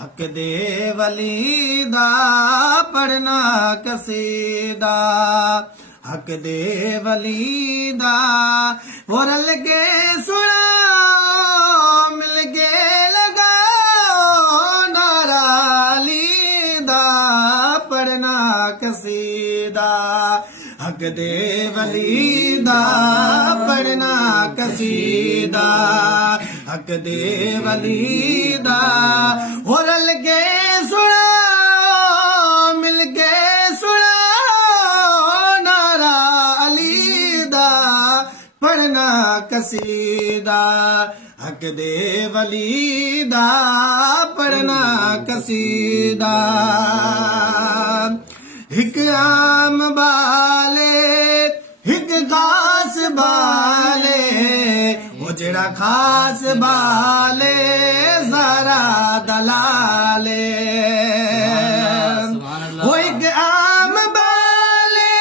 हक दे वली दा पढ़ना कसीदा हक दे वली दा वो रल के सुना मिल के लगाओ नारा अली दा पढ़ना कसीदा हक दे वली दा पढ़ना कसीदा हक दे वली दा हो रल के सुना मिल के सुना नारा अली दा पढ़ना कसीदा हक दे वली दा पढ़ना कसीदा हिक आम बाले हिक खास बाले वो जड़ा खास बाले जरा दलाले वो एक आम बाले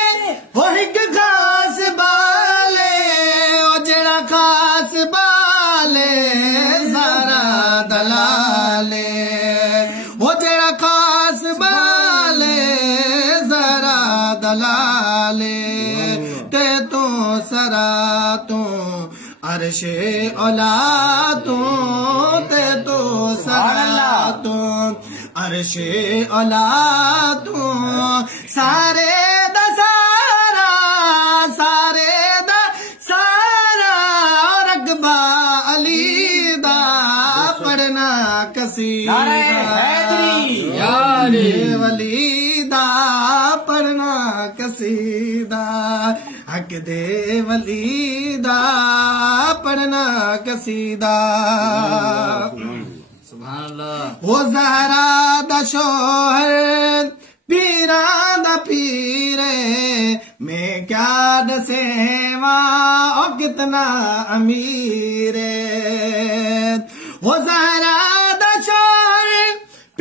वो एक खास बाले वो जड़ा खास बाले जरा दलाले वो जड़ा खास बाले जरा दलाले ते तो सरा तो अरशे औला तो ते तो सरा तो अरशे औला तो सारे दसारा सारे दसारा रकबा अली दा पढ़ना कसीदा वली दा पढ़ना कसीदा हक दे वली दा पढ़ना कसीदा सुभान अल्लाह वो ज़हरा दा शोहर पीरा दा पीरे मैं क्या दसेवा ओ कितना अमीरे वो ज़हरा दा शोहर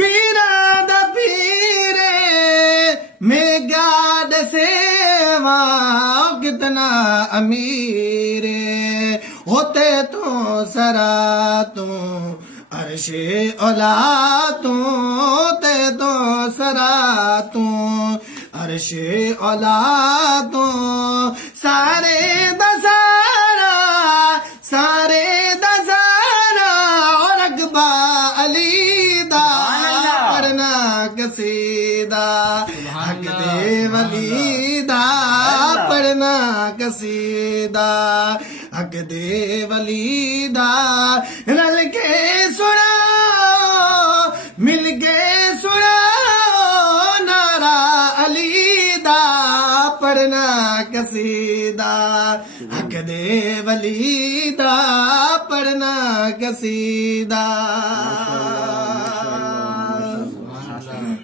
पीरा दा पीरे मैं क्या दसेवा ओ कितना अमीरे होते तो सरा तू अरशे औला तू ते तो सरा तू अरशे औला तू सारे दसारा और अकबा अली दा पढ़ना कसीदा हक दे वली दा पढ़ना कसीदा हक दे वली दा रल के सुना मिल के सुना नारा अली दा पढ़ना कसीदा हक दे वली दा पढ़ना कसीदा